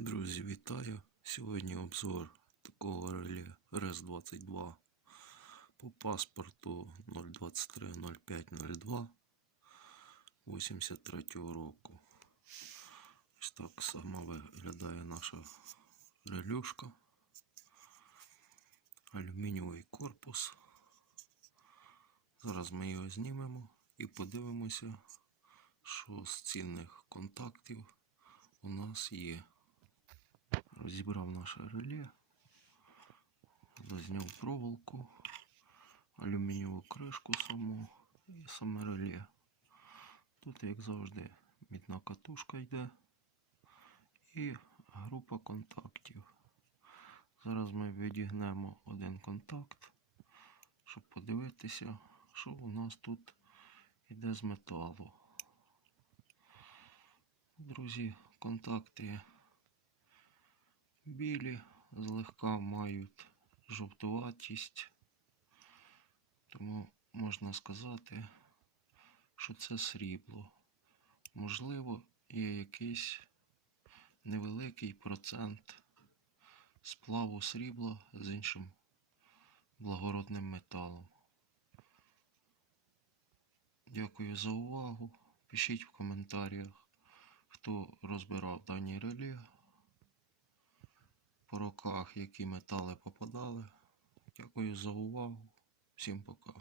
Друзі, вітаю! Сьогодні обзор такого реле РС-22 по паспорту 023-05-02 83 року. Ось так само виглядає наша релюшка. Алюмінієвий корпус. Зараз ми його знімемо і подивимося, що з цінних контактів у нас є. Розібрав наше реле, зазняв проволоку, алюмінієву кришку саму і саме реле. Тут, як завжди, мідна катушка йде і група контактів. Зараз ми відігнемо один контакт, щоб подивитися, що у нас тут йде з металу. Друзі, контакти білі, злегка мають жовтуватість, тому можна сказати, що це срібло. Можливо, є якийсь невеликий процент сплаву срібла з іншим благородним металом. Дякую за увагу. Пишіть в коментарях, хто розбирав дані реле, по роках які метали попадали. Дякую за увагу. Всім пока.